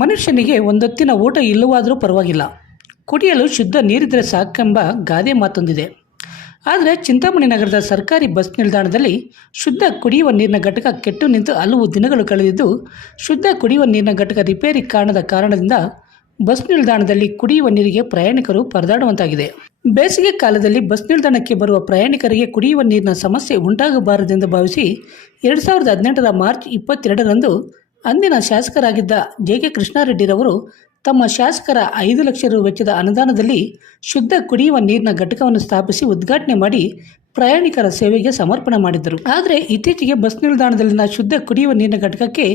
ಮನುಷ್ಯನಿಗೆ ಒಂದೊತ್ತಿನ ಊಟ ಇಲ್ಲವಾದರೂ ಪರವಾಗಿಲ್ಲ. ಕುಡಿಯಲು ಶುದ್ಧ ನೀರಿದ್ರೆ ಸಾಕೆಂಬ ಗಾದೆ ಮಾತೊಂದಿದೆ. ಆದರೆ ಚಿಂತಾಮಣಿ ನಗರದ ಸರ್ಕಾರಿ ಬಸ್ ನಿಲ್ದಾಣದಲ್ಲಿ ಶುದ್ಧ ಕುಡಿಯುವ ನೀರಿನ ಘಟಕ ಕೆಟ್ಟು ನಿಂತು ಹಲವು ದಿನಗಳು ಕಳೆದಿದ್ದು, ಶುದ್ಧ ಕುಡಿಯುವ ನೀರಿನ ಘಟಕ ರಿಪೇರಿ ಕಾರಣದ ಕಾರಣದಿಂದ ಬಸ್ ನಿಲ್ದಾಣದಲ್ಲಿ ಕುಡಿಯುವ ನೀರಿಗೆ ಪ್ರಯಾಣಿಕರು ಪರದಾಡುವಂತಾಗಿದೆ. ಬೇಸಿಗೆ ಕಾಲದಲ್ಲಿ ಬಸ್ ನಿಲ್ದಾಣಕ್ಕೆ ಬರುವ ಪ್ರಯಾಣಿಕರಿಗೆ ಕುಡಿಯುವ ನೀರಿನ ಸಮಸ್ಯೆ ಉಂಟಾಗಬಾರದೆಂದು ಭಾವಿಸಿ, ಎರಡು ಸಾವಿರದ ಹದಿನೆಂಟರ ಮಾರ್ಚ್ ಇಪ್ಪತ್ತೆರಡರಂದು ಅಂದಿನ ಶಾಸಕರಾಗಿದ್ದ ಜೆ ಕೆ ಕೃಷ್ಣಾರೆಡ್ಡಿರವರು ತಮ್ಮ ಶಾಸಕರ ಐದು ಲಕ್ಷ ರು ವೆಚ್ಚದ ಅನುದಾನದಲ್ಲಿ ಶುದ್ಧ ಕುಡಿಯುವ ನೀರಿನ ಘಟಕವನ್ನು ಸ್ಥಾಪಿಸಿ ಉದ್ಘಾಟನೆ ಮಾಡಿ ಪ್ರಯಾಣಿಕರ ಸೇವೆಗೆ ಸಮರ್ಪಣೆ ಮಾಡಿದ್ದರು. ಆದರೆ ಇತ್ತೀಚೆಗೆ ಬಸ್ ನಿಲ್ದಾಣದಲ್ಲಿನ ಶುದ್ಧ ಕುಡಿಯುವ ನೀರಿನ ಘಟಕಕ್ಕೆ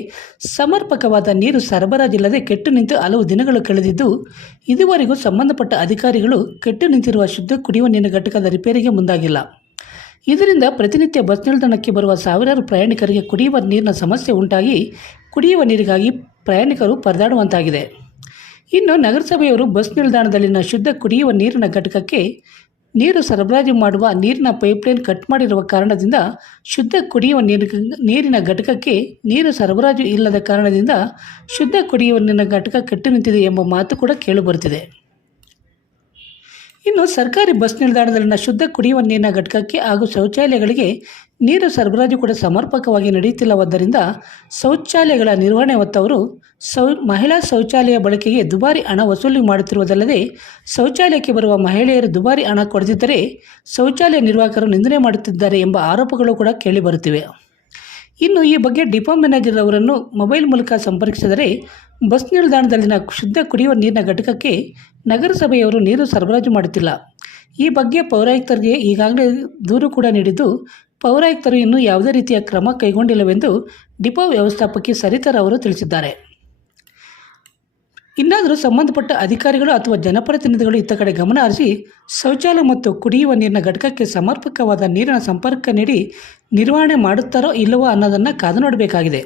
ಸಮರ್ಪಕವಾದ ನೀರು ಸರಬರಾಜಿಲ್ಲದೆ ಕೆಟ್ಟು ನಿಂತು ಹಲವು ದಿನಗಳು ಕಳೆದಿದ್ದು, ಇದುವರೆಗೂ ಸಂಬಂಧಪಟ್ಟ ಅಧಿಕಾರಿಗಳು ಕೆಟ್ಟು ನಿಂತಿರುವ ಶುದ್ಧ ಕುಡಿಯುವ ನೀರಿನ ಘಟಕದ ರಿಪೇರಿಗೆ ಮುಂದಾಗಿಲ್ಲ. ಇದರಿಂದ ಪ್ರತಿನಿತ್ಯ ಬಸ್ ನಿಲ್ದಾಣಕ್ಕೆ ಬರುವ ಸಾವಿರಾರು ಪ್ರಯಾಣಿಕರಿಗೆ ಕುಡಿಯುವ ನೀರಿನ ಸಮಸ್ಯೆ ಉಂಟಾಗಿ ಕುಡಿಯುವ ನೀರಿಗಾಗಿ ಪ್ರಯಾಣಿಕರು ಪರದಾಡುವಂತಾಗಿದೆ. ಇನ್ನು ನಗರಸಭೆಯವರು ಬಸ್ ನಿಲ್ದಾಣದಲ್ಲಿನ ಶುದ್ಧ ಕುಡಿಯುವ ನೀರಿನ ಘಟಕಕ್ಕೆ ನೀರು ಸರಬರಾಜು ಮಾಡುವ ನೀರಿನ ಪೈಪ್ಲೈನ್ ಕಟ್ ಮಾಡಿರುವ ಕಾರಣದಿಂದ ಶುದ್ಧ ಕುಡಿಯುವ ನೀರು ನೀರಿನ ಘಟಕಕ್ಕೆ ನೀರು ಸರಬರಾಜು ಇಲ್ಲದ ಕಾರಣದಿಂದ ಶುದ್ಧ ಕುಡಿಯುವ ನೀರಿನ ಘಟಕ ಕಟ್ಟಿ ನಿಂತಿದೆ ಎಂಬ ಮಾತು ಕೂಡ ಕೇಳಿಬರುತ್ತಿದೆ ಇನ್ನು ಸರ್ಕಾರಿ ಬಸ್ ನಿಲ್ದಾಣದಲ್ಲಿನ ಶುದ್ಧ ಕುಡಿಯುವ ನೀರಿನ ಘಟಕಕ್ಕೆ ಹಾಗೂ ಶೌಚಾಲಯಗಳಿಗೆ ನೀರು ಸರಬರಾಜು ಕೂಡ ಸಮರ್ಪಕವಾಗಿ ನಡೆಯುತ್ತಿಲ್ಲವಾದ್ದರಿಂದ ಶೌಚಾಲಯಗಳ ನಿರ್ವಹಣೆ ಹೊತ್ತವರು ಸೌ ಮಹಿಳಾ ಶೌಚಾಲಯ ಬಳಕೆಗೆ ದುಬಾರಿ ಹಣ ವಸೂಲಿ ಮಾಡುತ್ತಿರುವುದಲ್ಲದೆ ಶೌಚಾಲಯಕ್ಕೆ ಬರುವ ಮಹಿಳೆಯರು ದುಬಾರಿ ಹಣ ಕೊಡದಿದ್ದರೆ ಶೌಚಾಲಯ ನಿರ್ವಾಹಕರು ನಿಂದನೆ ಮಾಡುತ್ತಿದ್ದಾರೆ ಎಂಬ ಆರೋಪಗಳು ಕೂಡ ಕೇಳಿಬರುತ್ತಿವೆ ಇನ್ನು ಈ ಬಗ್ಗೆ ಡಿಪೋ ಮ್ಯಾನೇಜರ್ ಅವರನ್ನು ಮೊಬೈಲ್ ಮೂಲಕ ಸಂಪರ್ಕಿಸಿದರೆ ಬಸ್ ನಿಲ್ದಾಣದಲ್ಲಿನ ಶುದ್ಧ ಕುಡಿಯುವ ನೀರಿನ ಘಟಕಕ್ಕೆ ನಗರಸಭೆಯವರು ನೀರು ಸರಬರಾಜು ಮಾಡುತ್ತಿಲ್ಲ. ಈ ಬಗ್ಗೆ ಪೌರಾಯುಕ್ತರಿಗೆ ಈಗಾಗಲೇ ದೂರು ಕೂಡ ನೀಡಿದ್ದು, ಪೌರಾಯುಕ್ತರು ಇನ್ನೂ ಯಾವುದೇ ರೀತಿಯ ಕ್ರಮ ಕೈಗೊಂಡಿಲ್ಲವೆಂದು ಡಿಪೋ ವ್ಯವಸ್ಥಾಪಕಿ ಸರಿತರ್ ಅವರು ತಿಳಿಸಿದ್ದಾರೆ. ಇನ್ನಾದರೂ ಸಂಬಂಧಪಟ್ಟ ಅಧಿಕಾರಿಗಳು ಅಥವಾ ಜನಪ್ರತಿನಿಧಿಗಳು ಇತ್ತ ಕಡೆ ಗಮನ ಹರಿಸಿ ಶೌಚಾಲಯ ಮತ್ತು ಕುಡಿಯುವ ನೀರಿನ ಘಟಕಕ್ಕೆ ಸಮರ್ಪಕವಾದ ನೀರಿನ ಸಂಪರ್ಕ ನೀಡಿ ನಿರ್ವಹಣೆ ಮಾಡುತ್ತಾರೋ ಇಲ್ಲವೋ ಅನ್ನೋದನ್ನು ಕಾದು ನೋಡಬೇಕಾಗಿದೆ.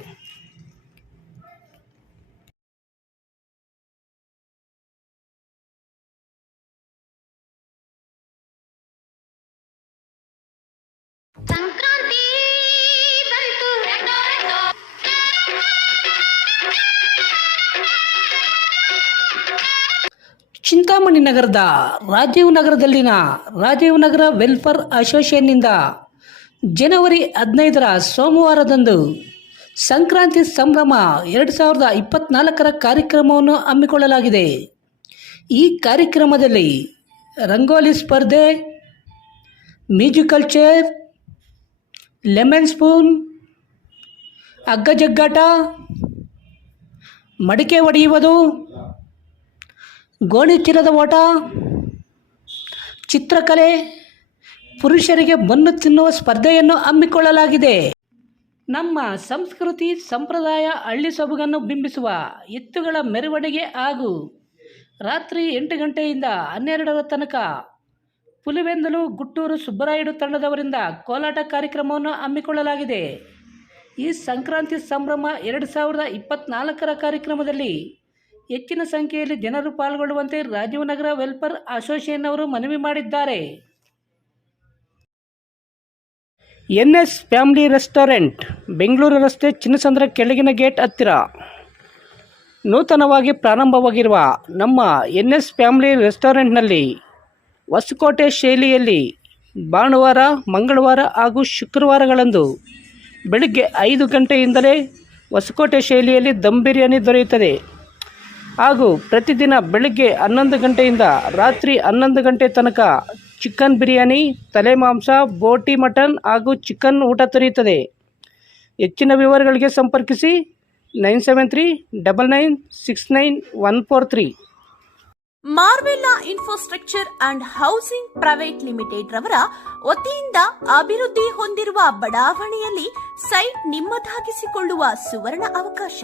ಚಿಂತಾಮಣಿ ನಗರದ ರಾಜೀವ್ ನಗರದಲ್ಲಿನ ರಾಜೀವ್ ನಗರ ವೆಲ್ಫೇರ್ ಅಸೋಸಿಯೇಷನ್ನಿಂದ ಜನವರಿ ಹದಿನೈದರ ಸೋಮವಾರದಂದು ಸಂಕ್ರಾಂತಿ ಸಂಭ್ರಮ ಎರಡು ಸಾವಿರದ ಇಪ್ಪತ್ನಾಲ್ಕರ ಕಾರ್ಯಕ್ರಮವನ್ನು ಹಮ್ಮಿಕೊಳ್ಳಲಾಗಿದೆ. ಈ ಕಾರ್ಯಕ್ರಮದಲ್ಲಿ ರಂಗೋಲಿ ಸ್ಪರ್ಧೆ, ಮ್ಯೂಸಿಕಲ್ ಚೇರ್, ಲೆಮನ್ ಸ್ಪೂನ್, ಅಗ್ಗಜಗ್ಗಾಟ, ಮಡಿಕೆ ಒಡೆಯುವುದು ಗೋಣಿ ಚೀಲದ ಓಟ. ಚಿತ್ರಕಲೆ ಪುರುಷರಿಗೆ ಮಣ್ಣು ತಿನ್ನುವ ಸ್ಪರ್ಧೆಯನ್ನು ಹಮ್ಮಿಕೊಳ್ಳಲಾಗಿದೆ. ನಮ್ಮ ಸಂಸ್ಕೃತಿ ಸಂಪ್ರದಾಯ ಹಳ್ಳಿ ಸೊಬಗನ್ನು ಬಿಂಬಿಸುವ ಎತ್ತುಗಳ ಮೆರವಣಿಗೆ ಹಾಗೂ ರಾತ್ರಿ ಎಂಟು ಗಂಟೆಯಿಂದ ಹನ್ನೆರಡರ ತನಕ ಪುಲಿವೆಂದಲು ಗುಟ್ಟೂರು ಸುಬ್ಬರಾಯುಡು ತಂಡದವರಿಂದ ಕೋಲಾಟ ಕಾರ್ಯಕ್ರಮವನ್ನು ಹಮ್ಮಿಕೊಳ್ಳಲಾಗಿದೆ. ಈ ಸಂಕ್ರಾಂತಿ ಸಂಭ್ರಮ ಎರಡು ಸಾವಿರದ ಇಪ್ಪತ್ತ್ನಾಲ್ಕರ ಕಾರ್ಯಕ್ರಮದಲ್ಲಿ ಹೆಚ್ಚಿನ ಸಂಖ್ಯೆಯಲ್ಲಿ ಜನರು ಪಾಲ್ಗೊಳ್ಳುವಂತೆ ರಾಜೀವ್ ನಗರ ವೆಲ್ಫೇರ್ ಅಸೋಸಿಯೇಷನ್ ಅವರು ಮನವಿ ಮಾಡಿದ್ದಾರೆ. N S family restaurant, Bengaluru ರಸ್ತೆ ಚಿನ್ನಸಂದ್ರ ಕೆಳಗಿನ ಗೇಟ್ ಹತ್ತಿರ. ನೂತನವಾಗಿ ಪ್ರಾರಂಭವಾಗಿರುವ ನಮ್ಮ ಎನ್ ಎಸ್ ಫ್ಯಾಮಿಲಿ ರೆಸ್ಟೋರೆಂಟ್ನಲ್ಲಿ ಹೊಸಕೋಟೆ ಶೈಲಿಯಲ್ಲಿ ಭಾನುವಾರ, ಮಂಗಳವಾರ ಹಾಗೂ ಶುಕ್ರವಾರಗಳಂದು ಬೆಳಿಗ್ಗೆ ಐದು ಗಂಟೆಯಿಂದಲೇ ಹೊಸಕೋಟೆ ಶೈಲಿಯಲ್ಲಿ ದಮ್ ಬಿರಿಯಾನಿ ದೊರೆಯುತ್ತದೆ. ಹಾಗೂ ಪ್ರತಿದಿನ ಬೆಳಗ್ಗೆ ಹನ್ನೊಂದು ಗಂಟೆಯಿಂದ ರಾತ್ರಿ ಹನ್ನೊಂದು ಗಂಟೆ ತನಕ ಚಿಕನ್ ಬಿರಿಯಾನಿ, ತಲೆ ಮಾಂಸ, ಬೋಟಿ ಮಟನ್ ಹಾಗೂ ಚಿಕನ್ ಊಟ ದೊರೆಯುತ್ತದೆ. ಹೆಚ್ಚಿನ ವಿವರಗಳಿಗೆ ಸಂಪರ್ಕಿಸಿ nine seven three double nine six nine one four three. Marvella infrastructure and housing private limited ರವರ ವತಿಯಿಂದ ಅಭಿವೃದ್ಧಿ ಹೊಂದಿರುವ ಬಡಾವಣೆಯಲ್ಲಿ ಸೈಟ್ ನಿಮ್ಮದಾಗಿಸಿಕೊಳ್ಳುವ ಸುವರ್ಣ ಅವಕಾಶ.